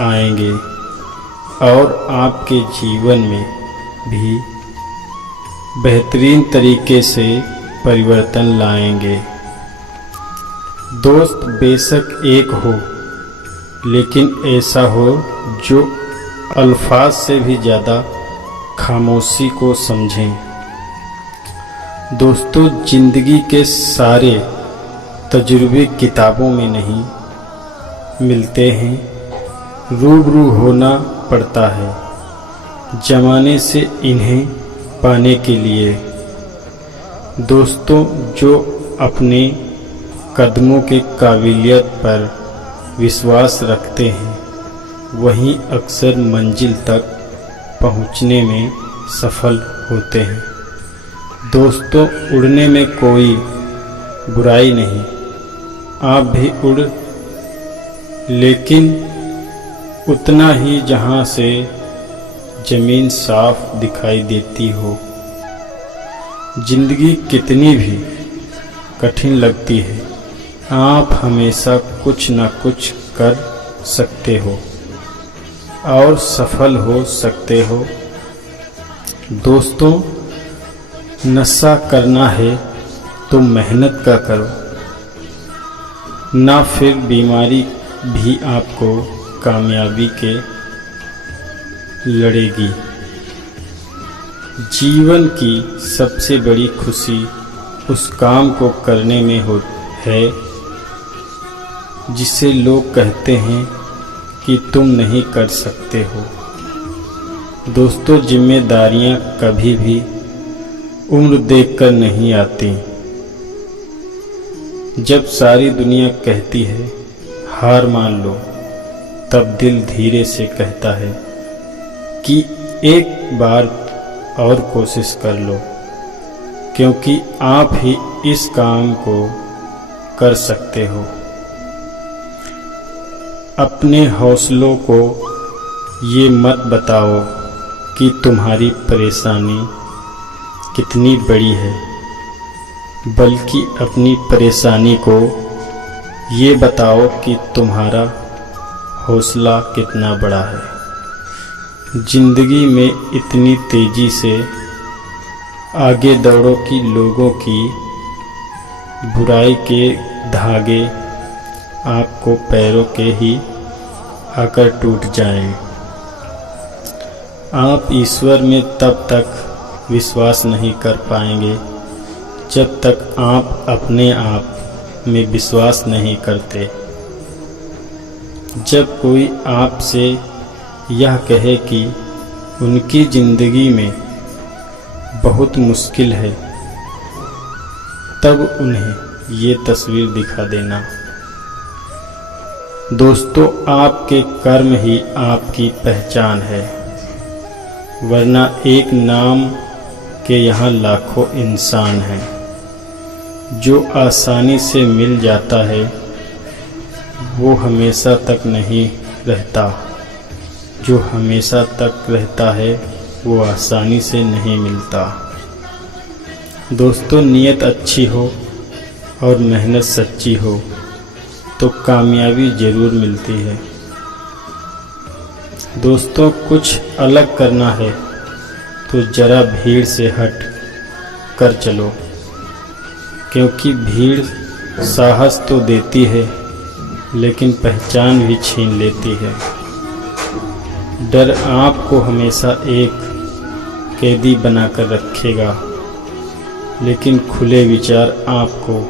आएंगे और आपके जीवन में भी बेहतरीन तरीके से परिवर्तन लाएंगे। दोस्त बेशक एक हो, लेकिन ऐसा हो जो अल्फाज से भी ज़्यादा खामोशी को समझें। दोस्तों, ज़िंदगी के सारे तजुर्बे किताबों में नहीं मिलते हैं, रूबरू होना पड़ता है ज़माने से इन्हें पाने के लिए। दोस्तों, जो अपने कदमों के काबिलियत पर विश्वास रखते हैं वहीं अक्सर मंजिल तक पहुंचने में सफल होते हैं। दोस्तों, उड़ने में कोई बुराई नहीं, आप भी उड़, लेकिन उतना ही जहां से ज़मीन साफ दिखाई देती हो। ज़िंदगी कितनी भी कठिन लगती है, आप हमेशा कुछ न कुछ कर सकते हो और सफल हो सकते हो। दोस्तों, नशा करना है तो मेहनत का करो, ना फिर बीमारी भी आपको कामयाबी के लड़ेगी। जीवन की सबसे बड़ी खुशी उस काम को करने में है जिसे लोग कहते हैं कि तुम नहीं कर सकते हो। दोस्तों, जिम्मेदारियां कभी भी उम्र देखकर नहीं आती। जब सारी दुनिया कहती है हार मान लो, तब दिल धीरे से कहता है कि एक बार और कोशिश कर लो, क्योंकि आप ही इस काम को कर सकते हो। अपने हौसलों को ये मत बताओ कि तुम्हारी परेशानी कितनी बड़ी है, बल्कि अपनी परेशानी को ये बताओ कि तुम्हारा हौसला कितना बड़ा है। जिंदगी में इतनी तेजी से आगे दौड़ो कि लोगों की बुराई के धागे आपको पैरों के ही आकर टूट जाएं। आप ईश्वर में तब तक विश्वास नहीं कर पाएंगे जब तक आप अपने आप में विश्वास नहीं करते। जब कोई आपसे यह कहे कि उनकी ज़िंदगी में बहुत मुश्किल है, तब उन्हें ये तस्वीर दिखा देना। दोस्तों, आपके कर्म ही आपकी पहचान है, वरना एक नाम के यहाँ लाखों इंसान हैं। जो आसानी से मिल जाता है वो हमेशा तक नहीं रहता, जो हमेशा तक रहता है वो आसानी से नहीं मिलता। दोस्तों, नियत अच्छी हो और मेहनत सच्ची हो तो कामयाबी ज़रूर मिलती है। दोस्तों, कुछ अलग करना है तो ज़रा भीड़ से हट कर चलो, क्योंकि भीड़ साहस तो देती है लेकिन पहचान भी छीन लेती है। डर आपको हमेशा एक कैदी बनाकर रखेगा, लेकिन खुले विचार आपको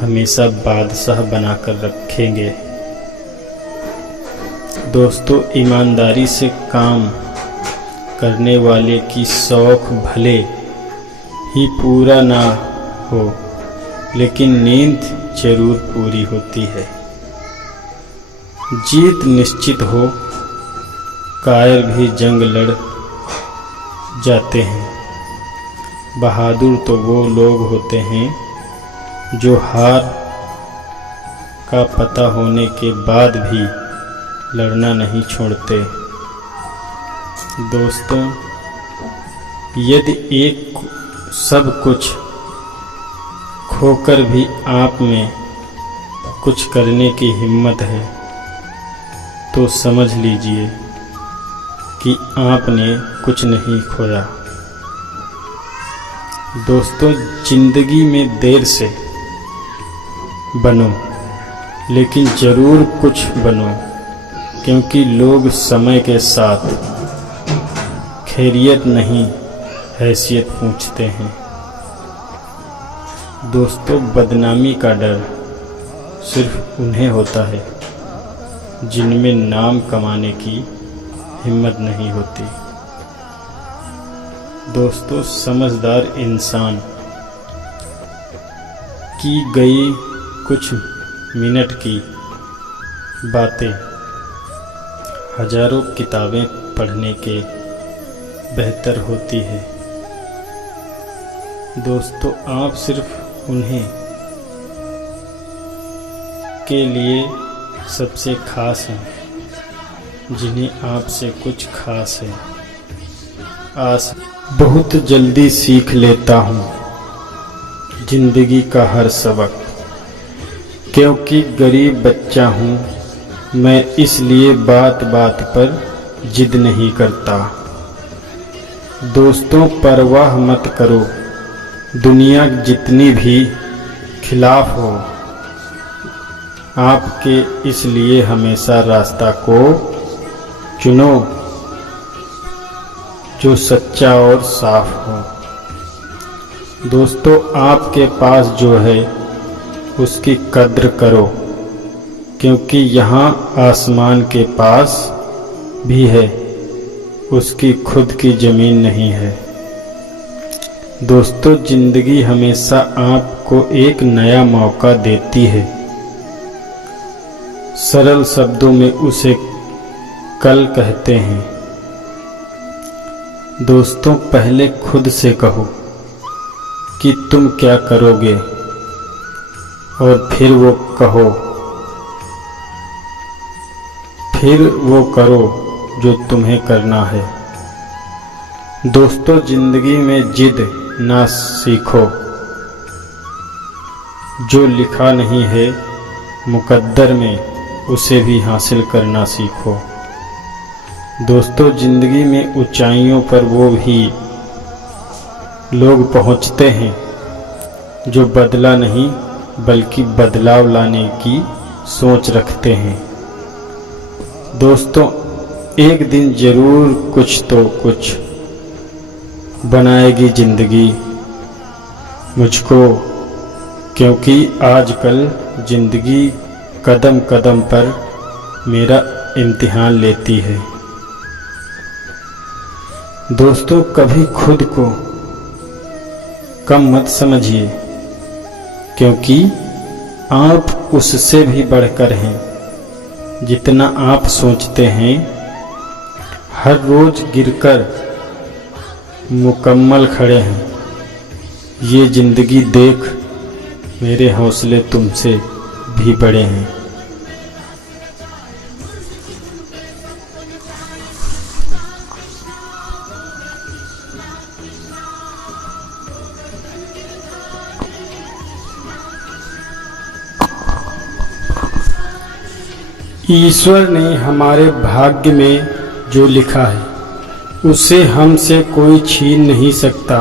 हमेशा बादशाह बनाकर रखेंगे। दोस्तों, ईमानदारी से काम करने वाले की शौक भले ही पूरा ना हो, लेकिन नींद जरूर पूरी होती है। जीत निश्चित हो, कायर भी जंग लड़ जाते हैं। बहादुर तो वो लोग होते हैं जो हार का पता होने के बाद भी लड़ना नहीं छोड़ते। दोस्तों, यदि एक सब कुछ खोकर भी आप में कुछ करने की हिम्मत है तो समझ लीजिए कि आपने कुछ नहीं खोया। दोस्तों, जिंदगी में देर से बनो, लेकिन ज़रूर कुछ बनो, क्योंकि लोग समय के साथ खैरियत नहीं हैसियत पूछते हैं। दोस्तों, बदनामी का डर सिर्फ उन्हें होता है जिनमें नाम कमाने की हिम्मत नहीं होती। दोस्तों, समझदार इंसान की गई कुछ मिनट की बातें हजारों किताबें पढ़ने के बेहतर होती है। दोस्तों, आप सिर्फ उन्हें के लिए सबसे खास हैं जिन्हें आपसे कुछ खास है। आस बहुत जल्दी सीख लेता हूँ जिंदगी का हर सबक, क्योंकि गरीब बच्चा हूँ मैं, इसलिए बात बात पर जिद नहीं करता। दोस्तों, परवाह मत करो दुनिया जितनी भी खिलाफ हो आपके, इसलिए हमेशा रास्ता को चुनो जो सच्चा और साफ हो। दोस्तों, आपके पास जो है उसकी कद्र करो, क्योंकि यहाँ आसमान के पास भी है, उसकी खुद की ज़मीन नहीं है। दोस्तों, ज़िंदगी हमेशा आपको एक नया मौका देती है। सरल शब्दों में उसे कल कहते हैं। दोस्तों, पहले खुद से कहो कि तुम क्या करोगे, और फिर वो करो जो तुम्हें करना है। दोस्तों, जिंदगी में जिद ना सीखो, जो लिखा नहीं है मुकद्दर में उसे भी हासिल करना सीखो। दोस्तों, जिंदगी में ऊंचाइयों पर वो भी लोग पहुंचते हैं जो बदला नहीं बल्कि बदलाव लाने की सोच रखते हैं। दोस्तों, एक दिन जरूर कुछ तो कुछ बनाएगी जिंदगी मुझको, क्योंकि आजकल जिंदगी कदम कदम पर मेरा इम्तिहान लेती है। दोस्तों, कभी खुद को कम मत समझिए, क्योंकि आप उससे भी बढ़कर हैं जितना आप सोचते हैं। हर रोज गिरकर मुकम्मल खड़े हैं, ये जिंदगी देख मेरे हौसले तुमसे भी बड़े हैं। ईश्वर ने हमारे भाग्य में जो लिखा है उसे हमसे कोई छीन नहीं सकता,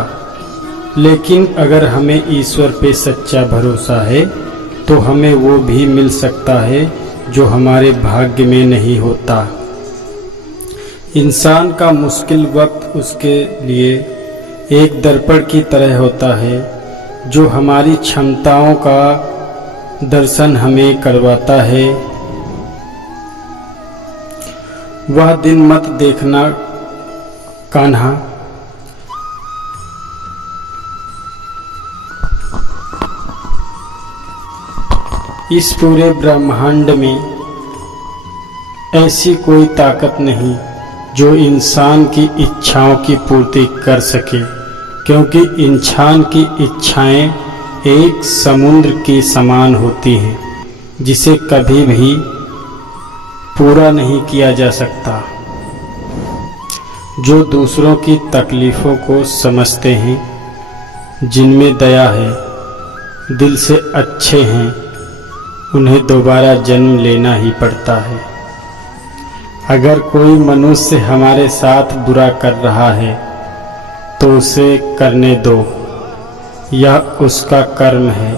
लेकिन अगर हमें ईश्वर पे सच्चा भरोसा है तो हमें वो भी मिल सकता है जो हमारे भाग्य में नहीं होता। इंसान का मुश्किल वक्त उसके लिए एक दर्पण की तरह होता है जो हमारी क्षमताओं का दर्शन हमें करवाता है। वह दिन मत देखना कान्हा, इस पूरे ब्रह्मांड में ऐसी कोई ताकत नहीं जो इंसान की इच्छाओं की पूर्ति कर सके, क्योंकि इंसान की इच्छाएं एक समुद्र के समान होती हैं जिसे कभी भी पूरा नहीं किया जा सकता। जो दूसरों की तकलीफ़ों को समझते हैं, जिनमें दया है, दिल से अच्छे हैं, उन्हें दोबारा जन्म लेना ही पड़ता है। अगर कोई मनुष्य हमारे साथ बुरा कर रहा है तो उसे करने दो, यह उसका कर्म है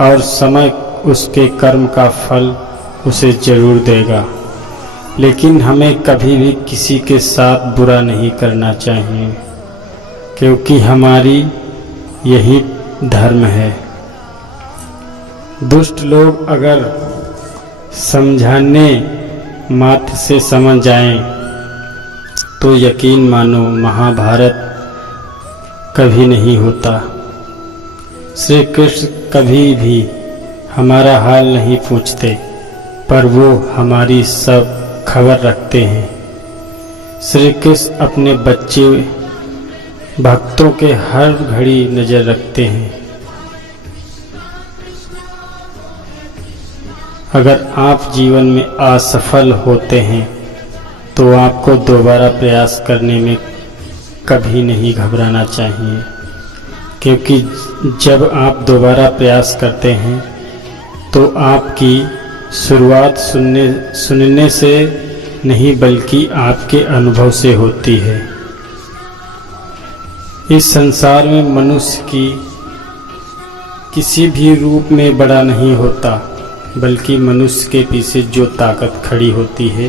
और समय उसके कर्म का फल उसे जरूर देगा। लेकिन हमें कभी भी किसी के साथ बुरा नहीं करना चाहिए, क्योंकि हमारी यही धर्म है। दुष्ट लोग अगर समझाने मात्र से समझ जाएं तो यकीन मानो महाभारत कभी नहीं होता। श्री कृष्ण कभी भी हमारा हाल नहीं पूछते, पर वो हमारी सब खबर रखते हैं। श्री कृष्ण अपने बच्चे भक्तों के हर घड़ी नज़र रखते हैं। अगर आप जीवन में असफल होते हैं तो आपको दोबारा प्रयास करने में कभी नहीं घबराना चाहिए, क्योंकि जब आप दोबारा प्रयास करते हैं तो आपकी शुरुआत सुनने से नहीं बल्कि आपके अनुभव से होती है। इस संसार में मनुष्य की किसी भी रूप में बड़ा नहीं होता, बल्कि मनुष्य के पीछे जो ताकत खड़ी होती है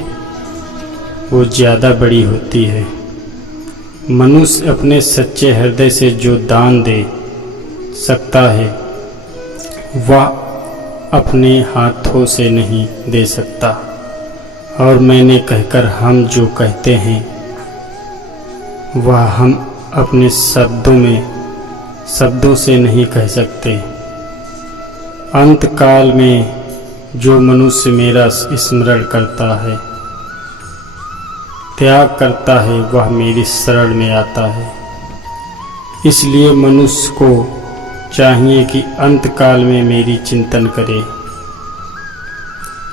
वो ज़्यादा बड़ी होती है। मनुष्य अपने सच्चे हृदय से जो दान दे सकता है वह अपने हाथों से नहीं दे सकता, और मैंने कहकर हम जो कहते हैं वह हम अपने शब्दों से नहीं कह सकते। अंत काल में जो मनुष्य मेरा स्मरण करता है, त्याग करता है, वह मेरी शरण में आता है। इसलिए मनुष्य को चाहिए कि अंत काल में मेरी चिंतन करे।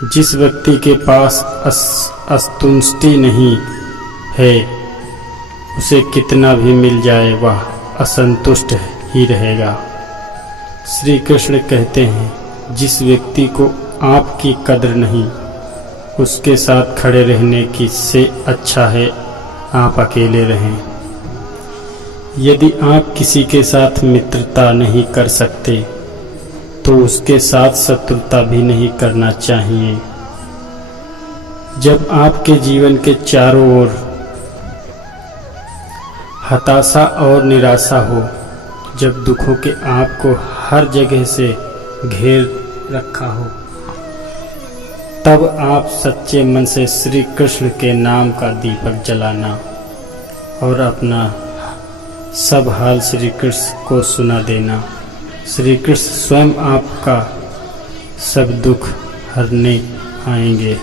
जिस व्यक्ति के पास असंतुष्टि नहीं है, उसे कितना भी मिल जाए वह असंतुष्ट ही रहेगा। श्री कृष्ण कहते हैं, जिस व्यक्ति को आपकी कदर नहीं, उसके साथ खड़े रहने की से अच्छा है आप अकेले रहें। यदि आप किसी के साथ मित्रता नहीं कर सकते तो उसके साथ शत्रुता भी नहीं करना चाहिए। जब आपके जीवन के चारों ओर हताशा और निराशा हो, जब दुखों के आपको हर जगह से घेर रखा हो, तब आप सच्चे मन से श्री कृष्ण के नाम का दीपक जलाना और अपना सब हाल श्री कृष्ण को सुना देना। श्री कृष्ण स्वयं आपका सब दुख हरने आएंगे।